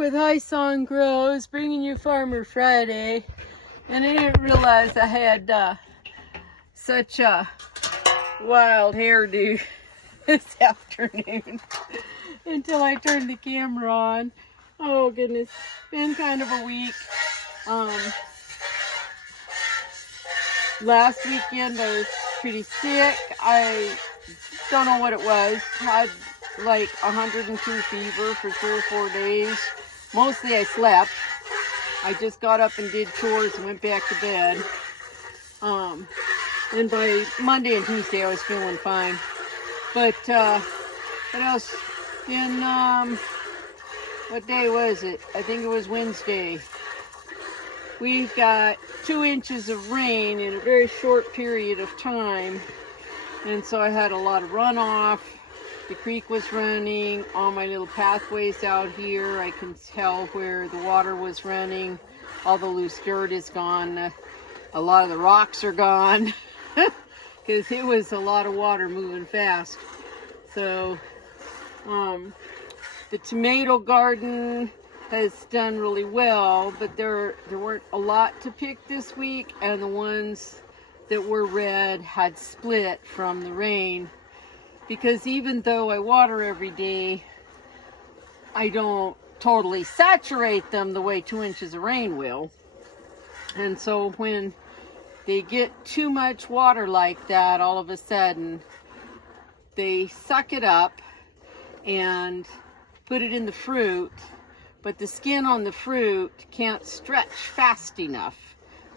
with High Song Grows, bringing you Farmer Friday. And I didn't realize I had such a wild hairdo this afternoon until I turned the camera on. Oh goodness, been kind of a week. Last weekend I was pretty sick. I don't know what it was. Had like 102 fever for 3 or 4 days. Mostly I slept. I just got up and did chores and went back to bed. And by Monday and Tuesday I was feeling fine. But what else? Then what day was it? I think it was Wednesday. We got 2 inches of rain in a very short period of time. And so I had a lot of runoff. The creek was running. All my little pathways out here, I can tell where the water was running. All the loose dirt is gone. A lot of the rocks are gone. Because it was a lot of water moving fast. So the tomato garden has done really well, but there weren't a lot to pick this week, and the ones that were red had split from the rain, because even though I water every day, I don't totally saturate them the way 2 inches of rain will. And so when they get too much water like that, all of a sudden they suck it up and put it in the fruit, but the skin on the fruit can't stretch fast enough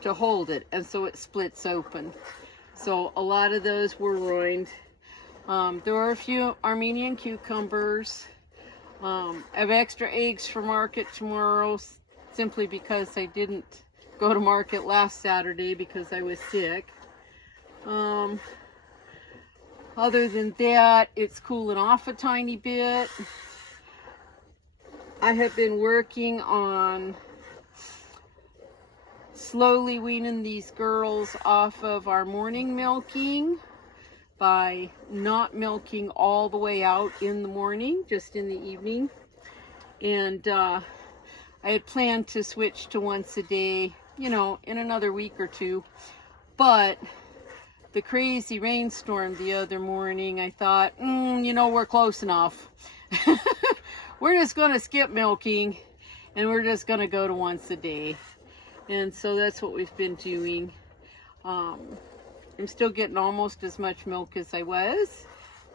to hold it, and so it splits open. So a lot of those were ruined. There are a few Armenian cucumbers. I have extra eggs for market tomorrow, simply because I didn't go to market last Saturday because I was sick. Other than that, it's cooling off a tiny bit. I have been working on slowly weaning these girls off of our morning milking by not milking all the way out in the morning, just in the evening. And I had planned to switch to once a day, you know, in another week or two. But the crazy rainstorm the other morning, I thought, you know, we're close enough. We're just going to skip milking, and we're just going to go to once a day. And so that's what we've been doing. I'm still getting almost as much milk as I was.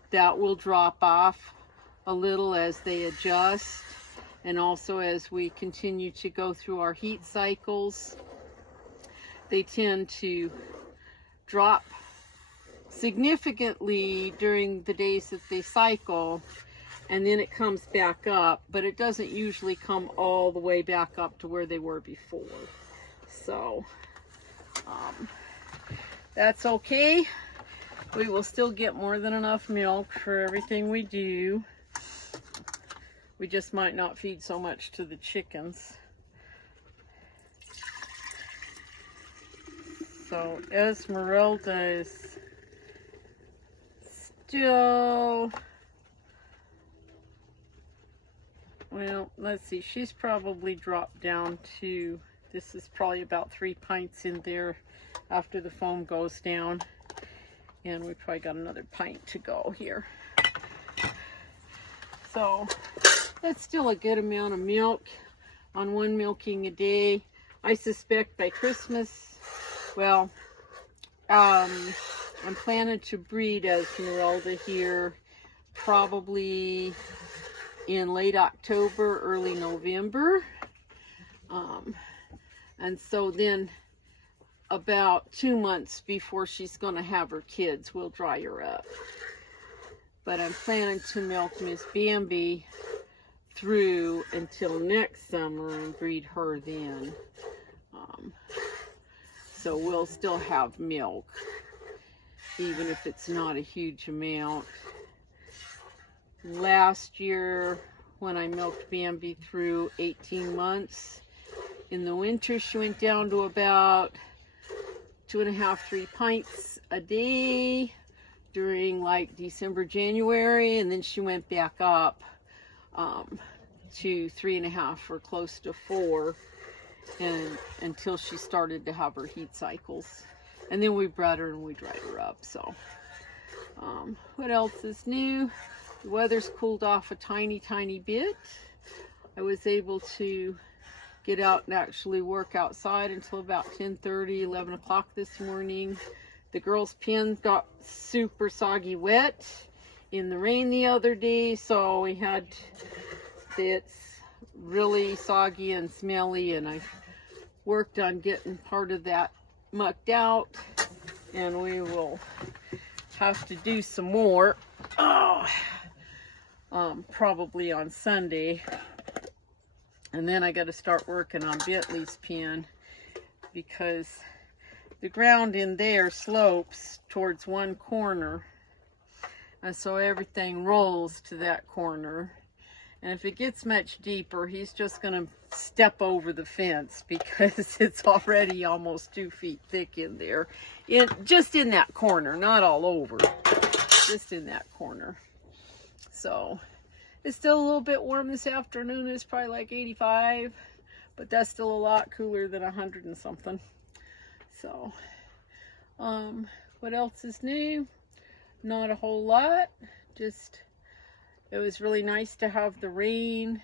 That will drop off a little as they adjust, and also as we continue to go through our heat cycles. They tend to drop significantly during the days that they cycle, and then it comes back up, but it doesn't usually come all the way back up to where they were before. So that's okay. We will still get more than enough milk for everything we do. We just might not feed so much to the chickens. So Esmeralda is still, well, let's see, she's probably dropped down to, this is probably about 3 pints in there after the foam goes down. And we probably got another pint to go here. So that's still a good amount of milk on one milking a day. I suspect by Christmas, well, I'm planning to breed Esmeralda here probably in late October, early November. And so then about 2 months before she's going to have her kids, we'll dry her up. But I'm planning to milk Miss Bambi through until next summer and breed her then. So we'll still have milk, even if it's not a huge amount. Last year, when I milked Bambi through 18 months, in the winter she went down to about 2.5, 3 pints a day during like December, January, and then she went back up to 3.5 or close to 4, and until she started to have her heat cycles. And then we bred her and we dried her up. So what else is new? The weather's cooled off a tiny bit. I was able to get out and actually work outside until about 10:30, 11 o'clock this morning. The girls' pens got super soggy wet in the rain the other day, so it's really soggy and smelly, and I worked on getting part of that mucked out, and we will have to do some more probably on Sunday. And then I got to start working on Bentley's pen, because the ground in there slopes towards one corner, and so everything rolls to that corner. And if it gets much deeper, he's just going to step over the fence, because it's already almost 2 feet thick in there. Just in that corner, not all over, just in that corner. So it's still a little bit warm this afternoon. It's probably like 85, but that's still a lot cooler than 100 and something. So, what else is new? Not a whole lot. Just, it was really nice to have the rain.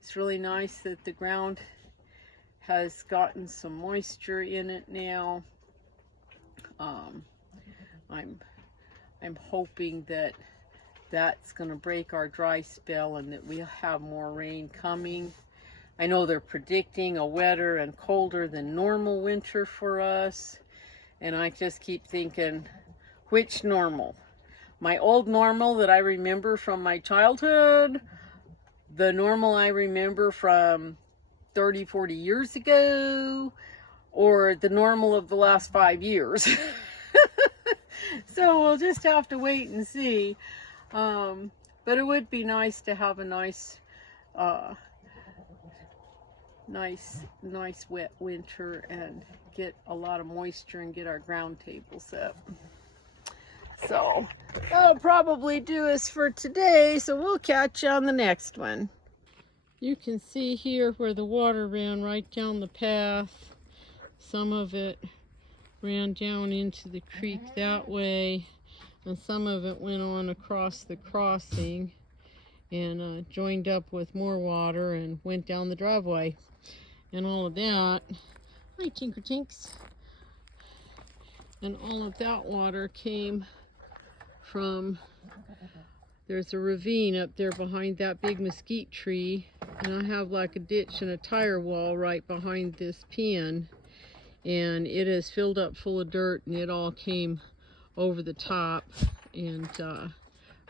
It's really nice that the ground has gotten some moisture in it now. I'm hoping that that's going to break our dry spell and that we'll have more rain coming. I know they're predicting a wetter and colder than normal winter for us, and I just keep thinking, which normal? My old normal that I remember from my childhood, the normal I remember from 30, 40 years ago, or the normal of the last 5 years. So we'll just have to wait and see. But it would be nice to have a nice wet winter and get a lot of moisture and get our ground tables up. So that'll probably do us for today, so we'll catch you on the next one. You can see here where the water ran right down the path. Some of it ran down into the creek that way, and some of it went on across the crossing and joined up with more water and went down the driveway. And all of that, hi Tinker Tinks, and all of that water came from, there's a ravine up there behind that big mesquite tree, and I have like a ditch and a tire wall right behind this pen, and it is filled up full of dirt, and it all came over the top and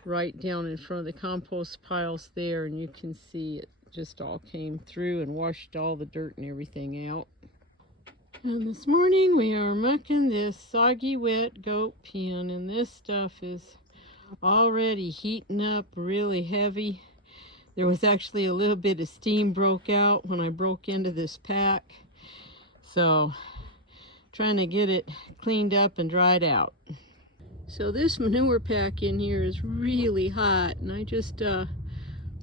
right down in front of the compost piles there, and you can see it just all came through and washed all the dirt and everything out. And this morning we are mucking this soggy wet goat pen, and this stuff is already heating up really heavy. There was actually a little bit of steam broke out when I broke into this pack, so trying to get it cleaned up and dried out. So this manure pack in here is really hot, and I just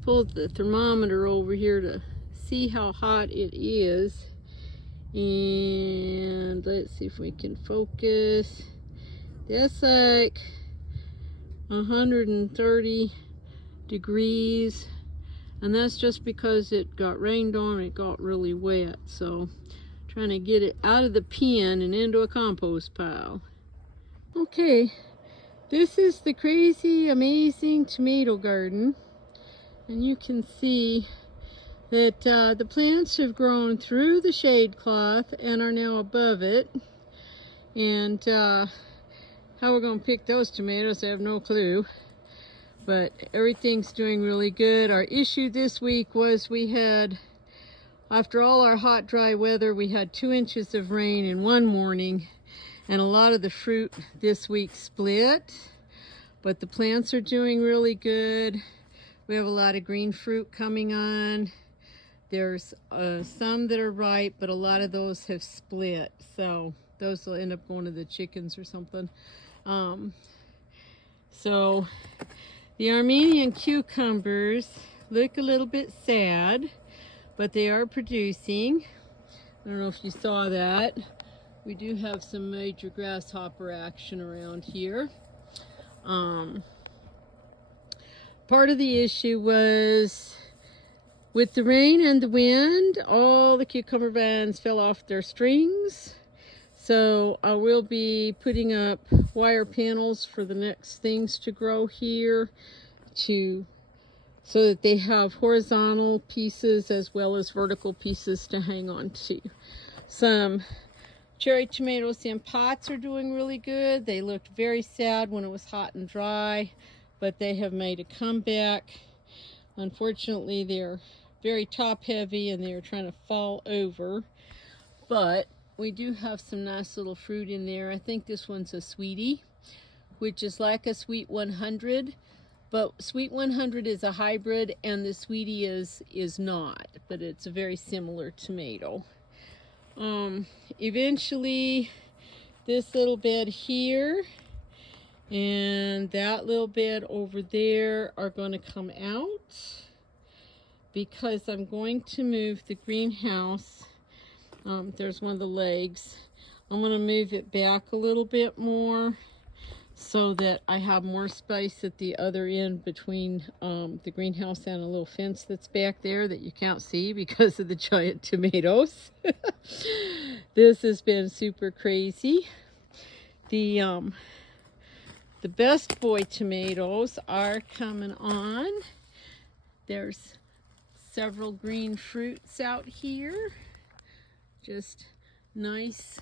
pulled the thermometer over here to see how hot it is. And let's see if we can focus. That's like 130 degrees, and that's just because it got rained on and it got really wet. So trying to get it out of the pen and into a compost pile. Okay, this is the crazy amazing tomato garden, and you can see that the plants have grown through the shade cloth and are now above it. And how we're going to pick those tomatoes, I have no clue. But everything's doing really good. Our issue this week was we had, after all our hot, dry weather, we had 2 inches of rain in one morning, and a lot of the fruit this week split. But the plants are doing really good. We have a lot of green fruit coming on. There's some that are ripe, but a lot of those have split. So those will end up going to the chickens or something. So the Armenian cucumbers, look a little bit sad, but they are producing. I don't know if you saw that. We do have some major grasshopper action around here. Part of the issue was with the rain and the wind, all the cucumber vines fell off their strings. So I will be putting up wire panels for the next things to grow here so that they have horizontal pieces as well as vertical pieces to hang on to. Some cherry tomatoes in pots are doing really good. They looked very sad when it was hot and dry, but they have made a comeback. Unfortunately, they're very top heavy and they're trying to fall over, but we do have some nice little fruit in there. I think this one's a sweetie, which is like a Sweet 100, but Sweet 100 is a hybrid and the sweetie is not, but it's a very similar tomato. Eventually this little bed here and that little bed over there are going to come out because I'm going to move the greenhouse. There's one of the legs. I'm going to move it back a little bit more so that I have more space at the other end between the greenhouse and a little fence that's back there that you can't see because of the giant tomatoes. This has been super crazy. The best boy tomatoes are coming on. There's several green fruits out here. Just nice.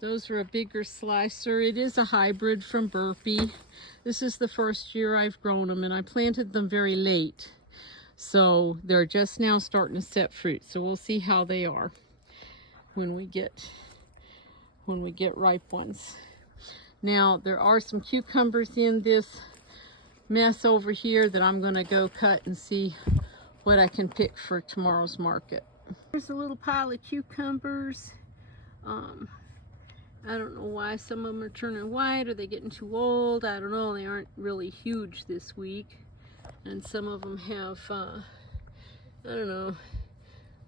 Those are a bigger slicer. It is a hybrid from Burpee. This is the first year I've grown them, and I planted them very late. So they're just now starting to set fruit. So we'll see how they are when we get ripe ones. Now there are some cucumbers in this mess over here that I'm gonna go cut and see what I can pick for tomorrow's market. Here's a little pile of cucumbers. I don't know why some of them are turning white. Are they getting too old? I don't know. They aren't really huge this week. And some of them have, I don't know,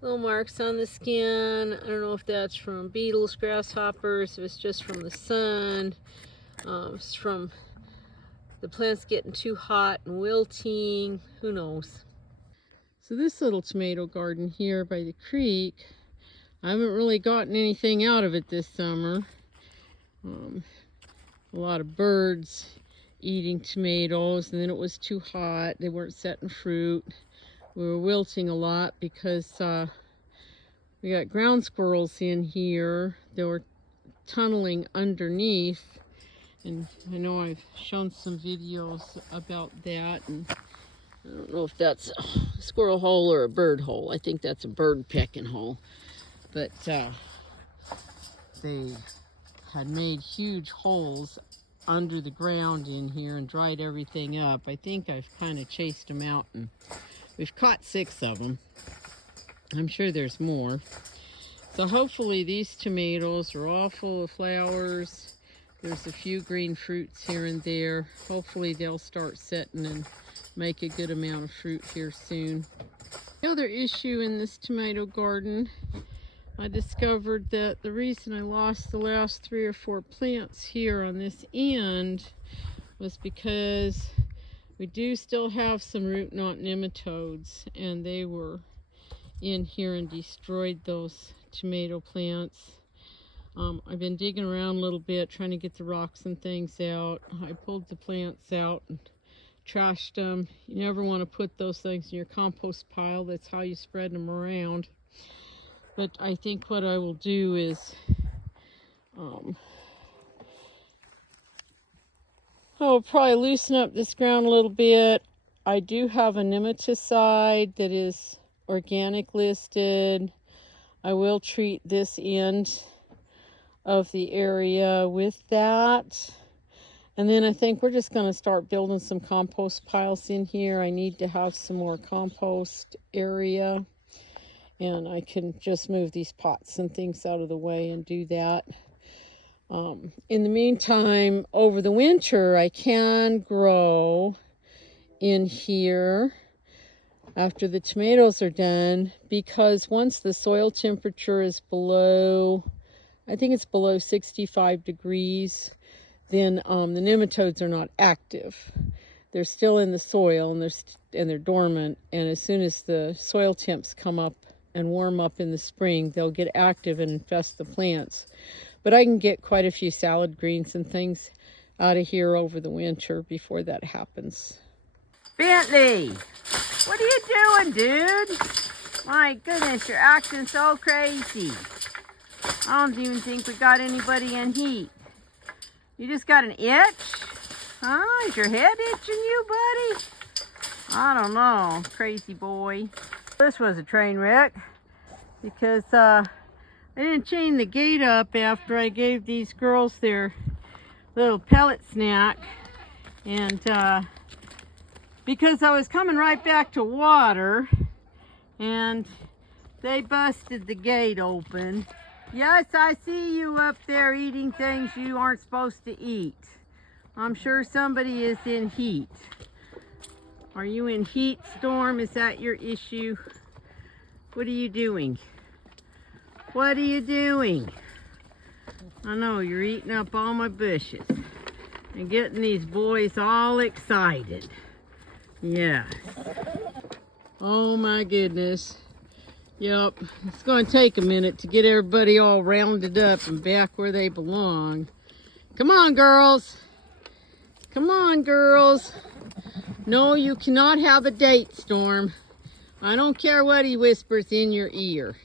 little marks on the skin. I don't know if that's from beetles, grasshoppers, if it's just from the sun. It's from the plants getting too hot and wilting. Who knows? So this little tomato garden here by the creek, I haven't really gotten anything out of it this summer. A lot of birds eating tomatoes, and then it was too hot. They weren't setting fruit. We were wilting a lot because we got ground squirrels in here. They were tunneling underneath, and I know I've shown some videos about that, and I don't know if that's a squirrel hole or a bird hole. I think that's a bird pecking hole. But they had made huge holes under the ground in here and dried everything up. I think I've kind of chased them out, and we've caught 6 of them. I'm sure there's more. So hopefully these tomatoes are all full of flowers. There's a few green fruits here and there. Hopefully they'll start setting and make a good amount of fruit here soon. The other issue in this tomato garden, I discovered that the reason I lost the last 3 or 4 plants here on this end was because we do still have some root knot nematodes, and they were in here and destroyed those tomato plants. I've been digging around a little bit trying to get the rocks and things out. I pulled the plants out and trashed them. You never want to put those things in your compost pile. That's how you spread them around. But I think what I will do is I'll probably loosen up this ground a little bit. I do have a nematicide that is organic listed. I will treat this end of the area with that. And then I think we're just going to start building some compost piles in here. I need to have some more compost area. And I can just move these pots and things out of the way and do that. In the meantime, over the winter, I can grow in here after the tomatoes are done, because once the soil temperature is below, I think it's below 65 degrees, then the nematodes are not active. They're still in the soil and they're dormant, and as soon as the soil temps come up and warm up in the spring, they'll get active and infest the plants. But I can get quite a few salad greens and things out of here over the winter before that happens. Bentley, what are you doing, dude? My goodness, you're acting so crazy. I don't even think we got anybody in heat. You just got an itch? Huh? Is your head itching you, buddy? I don't know, crazy boy. This was a train wreck because I didn't chain the gate up after I gave these girls their little pellet snack. And because I was coming right back to water and they busted the gate open. Yes, I see you up there eating things you aren't supposed to eat. I'm sure somebody is in heat. Are you in heat, Storm? Is that your issue? What are you doing? What are you doing? I know, you're eating up all my bushes and getting these boys all excited. Yeah. Oh my goodness. Yep, it's going to take a minute to get everybody all rounded up and back where they belong. Come on, girls. Come on, girls. No, you cannot have a date, Storm. I don't care what he whispers in your ear.